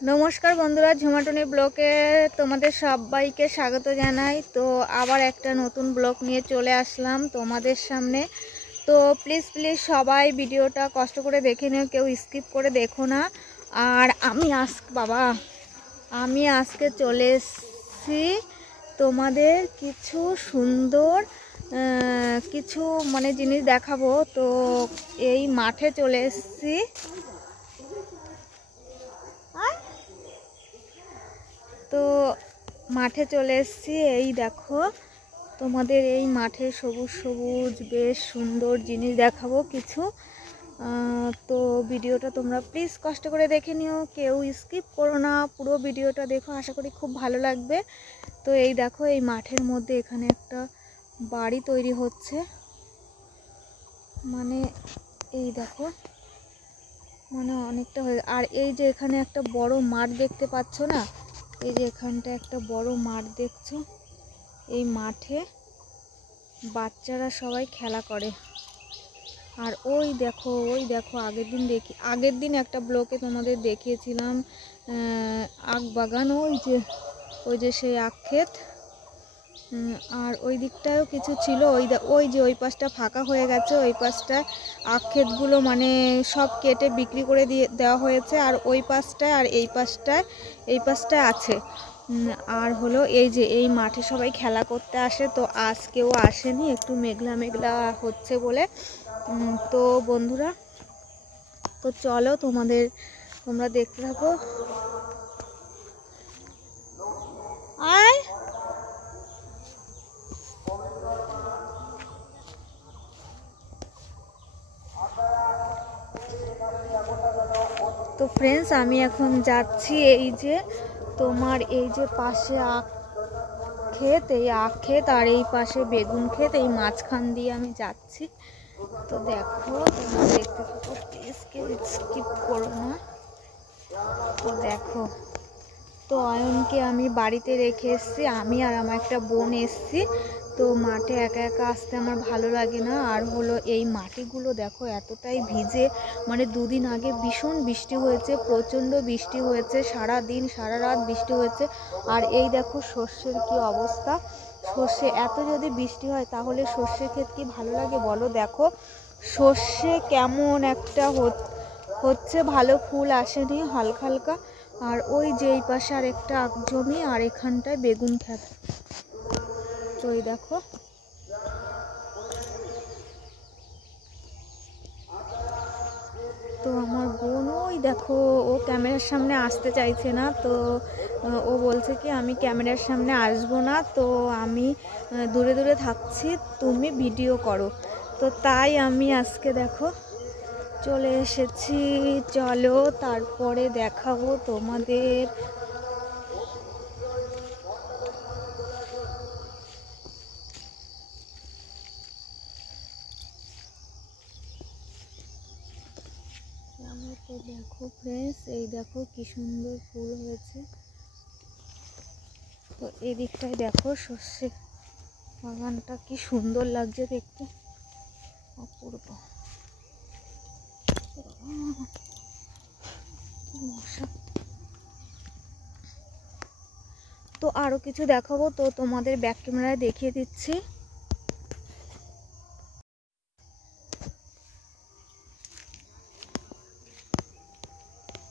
नमस्कार बंधुरा झुमाटुनी ब्लगे तुम्हारे सबाइके स्वागत जानाई। तो आबार एक नतून ब्लग निये चले आसलाम तुम्हारे सामने। तो प्लिज प्लिज सबाई भिडियोटा कष्ट करे देखे निओ, केउ स्किप करे देखो ना। और आमी आजके चले एसेछि तोमादेर किछु सुंदर किछु माने जिनिस देखाबो। तो एई माठे चले एसेछि। तो माठे चले एसेछि, देखो तुम्हादेर एई माठे सबुज सबुज बेश सुंदर जिनिस देखाबो किछु। तो भिडियोटा तोमरा प्लिज कष्ट करे देखे निओ, केउ स्किप करो ना, पुरो भिडियोटा देखो, आशा करी खूब भालो लागबे। तो एई देखो एई माठेर मध्य एखाने एकटा बाड़ी तैरी होच्छे, माने एई देखो माने अनेकटा हये। आर एई जे एखाने एकटा बड़ो माठ देखते पाচ্ছো ना, এই যে এখানটা একটা বড় মাঠ দেখছো, এই মাঠে বাচ্চারা সবাই খেলা করে। আর ওই দেখো আগের দিন একটা ব্লগে তোমাদের দেখিয়েছিলাম আখ বাগান, ওই যে সেই আখ ক্ষেত। আর ওই দিকটাও কিছু ছিল, ওই যে ওই পাশটা ফাঁকা হয়ে গেছে, ওই পাশটায় আখ ক্ষেতগুলো মানে সব কেটে বিক্রি করে দেওয়া হয়েছে। আর ওই পাশটায় আর এই পাশটায় আছে। আর হলো এই যে এই মাঠে সবাই খেলা করতে আসে। তো আজ কেউ আসেনি, একটু মেঘলা মেঘলা হচ্ছে বলে। তো বন্ধুরা, তো চলো তোমরা দেখতে থাকো। तो फ्रेंड्स आमी एखन जाচ্ছি এই যে তোমার এই যে পাশে আখ ক্ষেত, এই আখ ক্ষেত আর এই পাশে বেগুন ক্ষেত, এই মাঝখান দিয়ে আমি যাচ্ছি। তো দেখো তোমরা দেখতে থাকো, প্লিজ কেউ স্কিপ করো না। তো দেখো, তো অয়নকে আমি বাড়িতে রেখে এসেছি, আমি আর আমার একটা বোন এসেছি। তো মাঠে একা একা আসতে আমার ভালো লাগে না। আর হলো এই মাটিগুলো দেখো এতটাই ভিজে, মানে দুদিন আগে ভীষণ বৃষ্টি হয়েছে, প্রচণ্ড বৃষ্টি হয়েছে, সারা দিন সারা রাত বৃষ্টি হয়েছে। আর এই দেখো সর্ষের কি অবস্থা, সর্ষে এত যদি বৃষ্টি হয় তাহলে সর্ষে ক্ষেত কি ভালো লাগে বলো। দেখো সর্ষে কেমন একটা হচ্ছে, ভালো ফুল আসেনি, হালকা হালকা। আর ওই যে এই পাশে আর একটা আখ জমি, আর এখানটায় বেগুন ক্ষেত। তো এই দেখো, তো আমার বোন ওই দেখো ও ক্যামেরার সামনে আসতে চাইছে না। তো ও বলছে কি আমি ক্যামেরার সামনে আসবো না, তো আমি দূরে দূরে থাকছি, তুমি ভিডিও করো। তো তাই আমি আজকে দেখো চলে এসেছি। চলো তারপরে দেখাবো তোমাদের। তো দেখো ফ্রেন্ডস, এই দেখো কি সুন্দর ফুল হয়েছে। তো এই দিকটায় দেখো সর্ষে বাগানটা কি সুন্দর লাগছে দেখতে, অপূর্ব। তো আরো কিছু দেখাবো, তো তোমাদের ব্যাক ক্যামেরায় দেখিয়ে দিচ্ছি।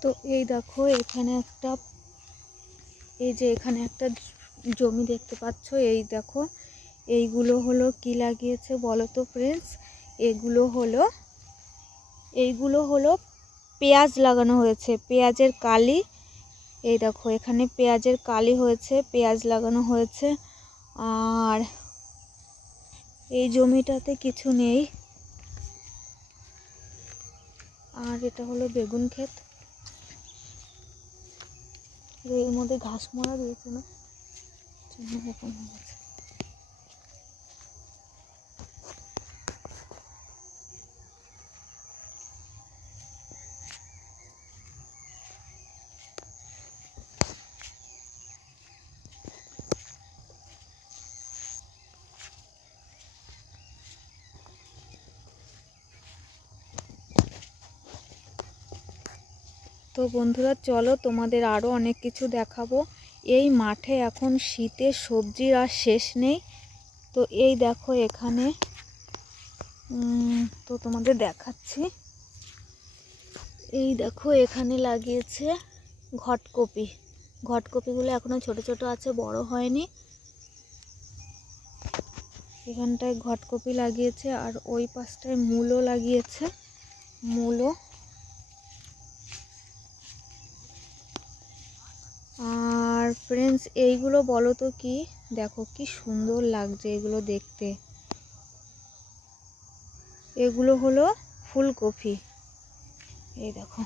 তো এই দেখো এখানে একটা, এই যে এখানে একটা জমি দেখতে পাচ্ছ, এই দেখো এইগুলো হলো কি লাগিয়েছে বলো তো ফ্রেন্ডস। এইগুলো হলো পেঁয়াজ লাগানো হয়েছে, পেঁয়াজের কালি। এই দেখো এখানে পেঁয়াজের কালি হয়েছে, পেঁয়াজ লাগানো হয়েছে। আর এই জমিটাতে কিছু নেই। আর এটা হলো বেগুন ক্ষেত, এর মধ্যে ঘাস মারা দিয়েছে না, এরকম হয়ে গেছে। তো বন্ধুরা চলো তোমাদের আরও অনেক কিছু দেখাবো। এই মাঠে এখন শীতের সবজির আর শেষ নেই। তো এই দেখো এখানে তো তোমাদের দেখাচ্ছি। এই দেখো এখানে লাগিয়েছে ঘটকপি। ঘটকপিগুলো এখনো ছোট ছোট আছে, বড় হয়নি। এখানটায় ঘটকপি লাগিয়েছে আর ওই পাশটায় মূলো লাগিয়েছে, মূলো। আর ফ্রেন্ডস এইগুলো বলো তো কি, দেখো কি সুন্দর লাগছে এগুলো দেখতে। এগুলো হলো ফুলকপি। এই দেখো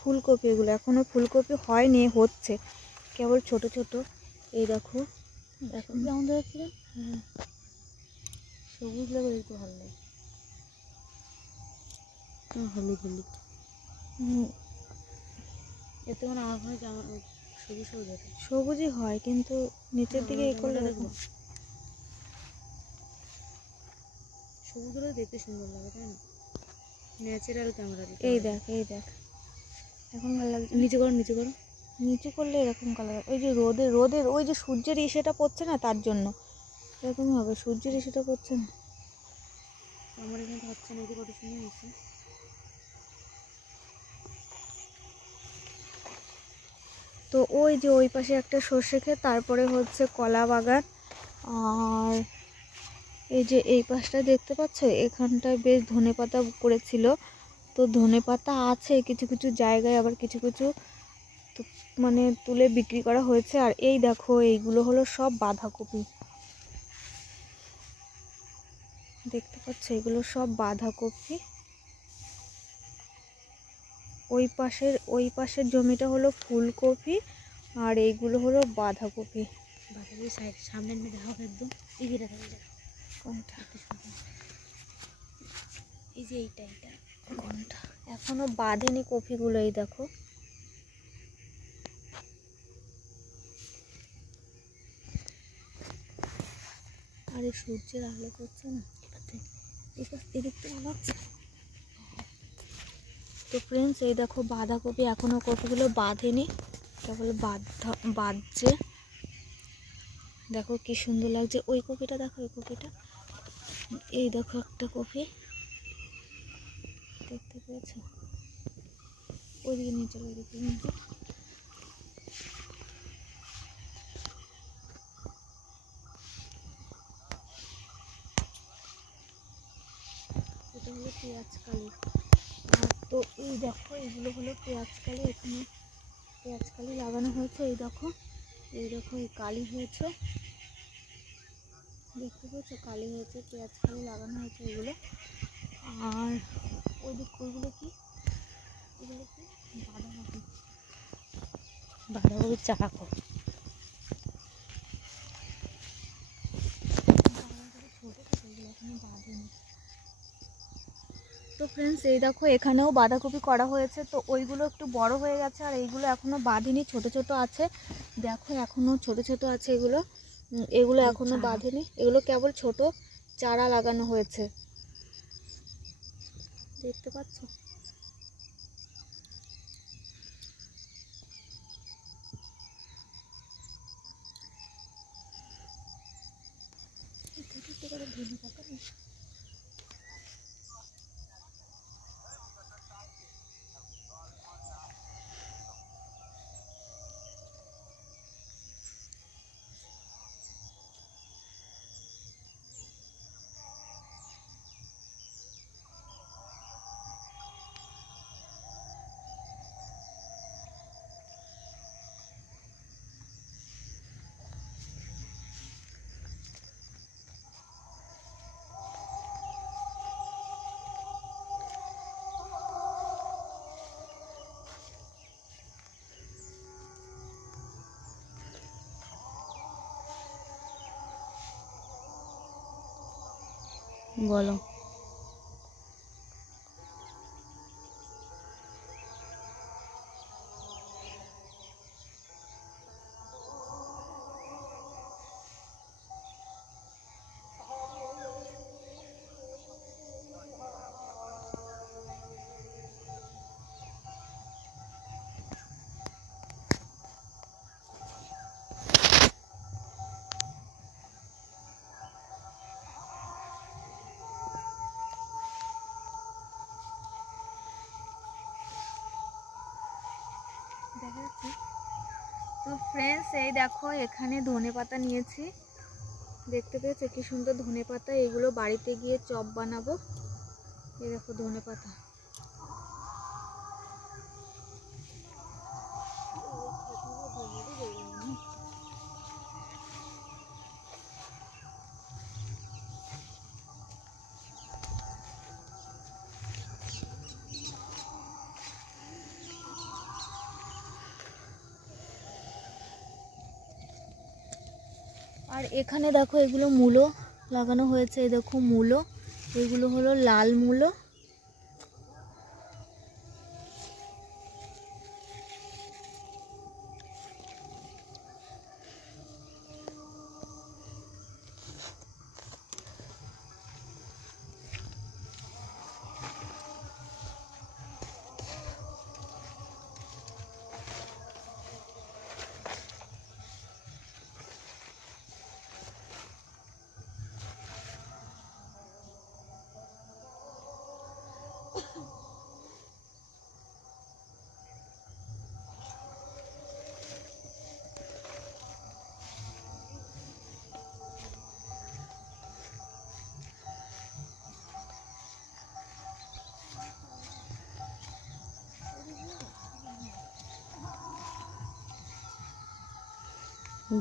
ফুলকপি, এগুলো এখনো ফুলকপি হয়নি, হচ্ছে কেবল ছোট ছোট। এই দেখো দেখো কেমন দেখছি। হ্যাঁ সবুজ লাগে, দেখতে ভালো লাগে। হলুদ হলুদ এতে মানে আমার মনে হয় সবুজ সবুজ হয়, সবুজই হয় কিন্তু নিচের দিকে এই করলে দেখবো সবুজ হলে দেখতে সুন্দর লাগে, তাই না? Natural camera. এই দেখ এই দেখ এখন ভালো লাগছে। নিচে করো নিচে করো, নিচে করলে এরকম কালার। ওই যে রোদের রোদের ওই যে সূর্যের ইসেটা পড়ছে না, তার জন্য এরকমই হবে। সূর্যের ইসেটা পড়ছে না, আমার এখানে হচ্ছে না। এই যে কত সুন্দর হয়েছে। তো ওই যে ওই পাশে একটা সর্ষে ক্ষেত, তারপরে হচ্ছে কলা বাগান। আর এই যে এই পাশটা দেখতে পাচ্ছ, এখানটায় বেশ ধনেপাতা করেছিল। তো ধনেপাতা আছে কিছু কিছু জায়গায়, আবার কিছু কিছু মানে তুলে বিক্রি করা হয়েছে। আর এই দেখো এইগুলো হলো সব বাঁধাকপি, দেখতে পাচ্ছ এগুলো সব বাঁধাকপি। ওই পাশের জমিটা হলো ফুলকপি আর এইগুলো হলো বাঁধাকপি। বাঁধাকপি সাইড সামনে দেখাও একদম। এই যে দেখা যায় কোনটা, এই যে এইটা এইটা কোনটা এখনো বাঁধেনি কপিগুলো। এই দেখো আর এই সূর্যের আলো করছে না, এদিক তো ভালো হচ্ছে। তো ফ্রেন্ডস এই দেখো বাঁধাকপি এখনো কপিগুলো বাঁধেনি, কেবল বাঁধছে। দেখো কি সুন্দর লাগছে। ওই কপিটা দেখো, ওই কপিটা। এই দেখো একটা কপি দেখতে পেয়েছো, ওইদিকে নিচে ওইদিকে নিচে। এটা হলো পেঁয়াজ কালি। আর তো এই দেখো এগুলো হলো পেঁয়াজ কালি। এখানে পেঁয়াজ কালি লাগানো হয়েছে। এই দেখো এই দেখো এই কালি হয়েছে, দেখতে পেয়েছো কালি হয়েছে, পেঁয়াজ কালি লাগানো হয়েছে এগুলো। আর ওই দিক ওইগুলো কি, এগুলো কি বাঁধাকপি, বাঁধাকপির চারা ছোট ছোট, এগুলো এখনো বাঁধেনি। তো ফ্রেন্ডস এই দেখো এখানেও বাঁধাকপি করা হয়েছে। তো ওইগুলো একটু বড় হয়ে গেছে আর এইগুলো এখনো বাঁধেনি, ছোট ছোট আছে। দেখো এখনো ছোট ছোট আছে এগুলো, এগুলো এখনো বাঁধেনি। এগুলো কেবল ছোট চারা লাগানো হয়েছে, দেখতে পাচ্ছ। বলো যাচ্ছে। তো ফ্রেন্ডস এই দেখো এখানে ধনেপাতা নিয়েছি, দেখতে পেয়েছো কি সুন্দর ধনেপাতা, এগুলো বাড়িতে গিয়ে চপ বানাবো। এই দেখো ধনেপাতা। আর এখানে দেখো এগুলো মূলো লাগানো হয়েছে, এই দেখো মূলো, এগুলো হলো লাল মূলো।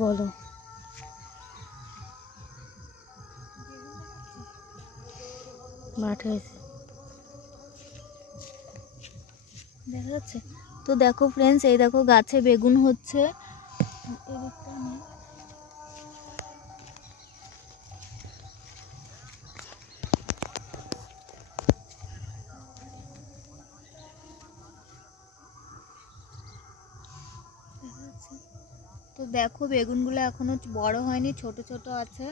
বলো মাঠে দেখা যাচ্ছে তো। দেখো ফ্রেন্ডস এই দেখো গাছে বেগুন হচ্ছে, তো দেখো বেগুনগুলো এখনো বড় হয়নি, ছোট ছোট আছে।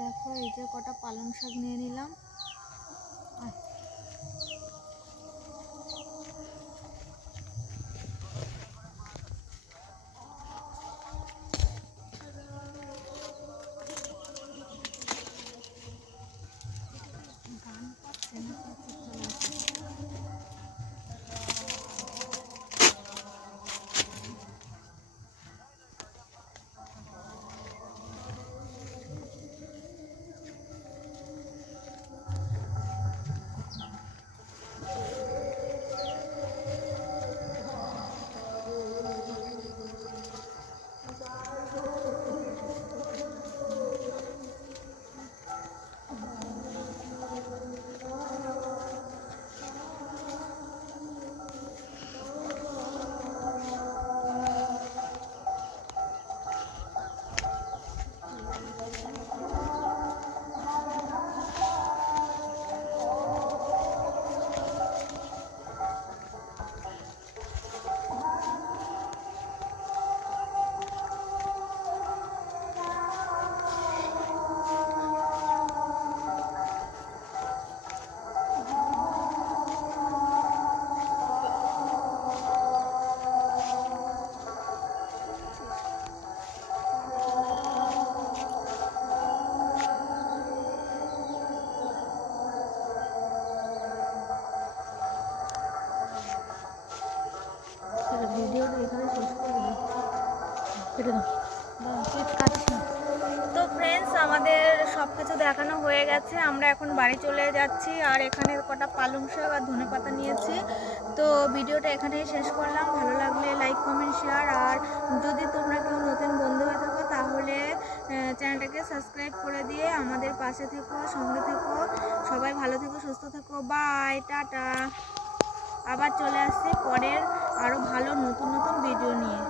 দেখো এই যে কটা পালং শাক নিয়ে নিলাম। কেটে দাও, কাটিস না। তো ফ্রেন্ডস, আমাদের সব কিছু দেখানো হয়ে গেছে, আমরা এখন বাড়ি চলে যাচ্ছি। আর এখানে কটা পালং শাক আর ধনেপাতা নিয়েছি। তো ভিডিওটা এখানেই শেষ করলাম। ভালো লাগলে লাইক, কমেন্ট, শেয়ার। আর যদি তোমরা কেউ নতুন বন্ধু হয়ে থাকো তাহলে চ্যানেলটাকে সাবস্ক্রাইব করে দিয়ে আমাদের পাশে থেকো, সঙ্গে থেকো। সবাই ভালো থেকো, সুস্থ থেকো। Bye, tata. আবার চলে আসছি পরের আরও ভালো নতুন নতুন ভিডিও নিয়ে।